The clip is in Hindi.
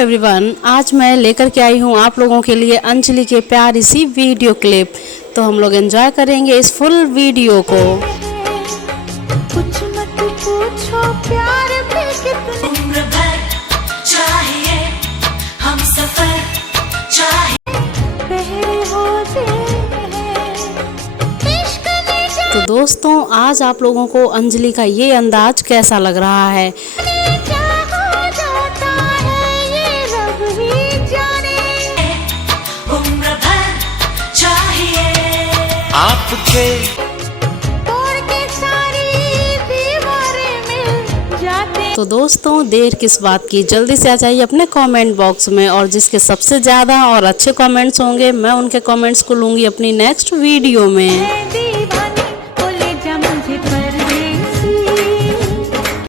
एवरीवन, आज मैं लेकर के आई हूँ आप लोगों के लिए अंजलि के प्यारी सी वीडियो क्लिप। तो हम लोग एंजॉय करेंगे इस फुल वीडियो को। कुछ मत पूछो प्यार पे कितनी उम्र भर चाहिए, हम सफर चाहिए, पहले होते हैं इश्क में तो दोस्तों, आज आप लोगों को अंजलि का ये अंदाज कैसा लग रहा है? क्या हो जाता है ये रब ही जाने, उम्र भर चाहिए आपके तोड़ के सारी दीवारें मिल जाते। तो दोस्तों, देर किस बात की, जल्दी से आ जाइए अपने कमेंट बॉक्स में, और जिसके सबसे ज़्यादा और अच्छे कमेंट्स होंगे मैं उनके कमेंट्स को लूँगी अपनी नेक्स्ट वीडियो में।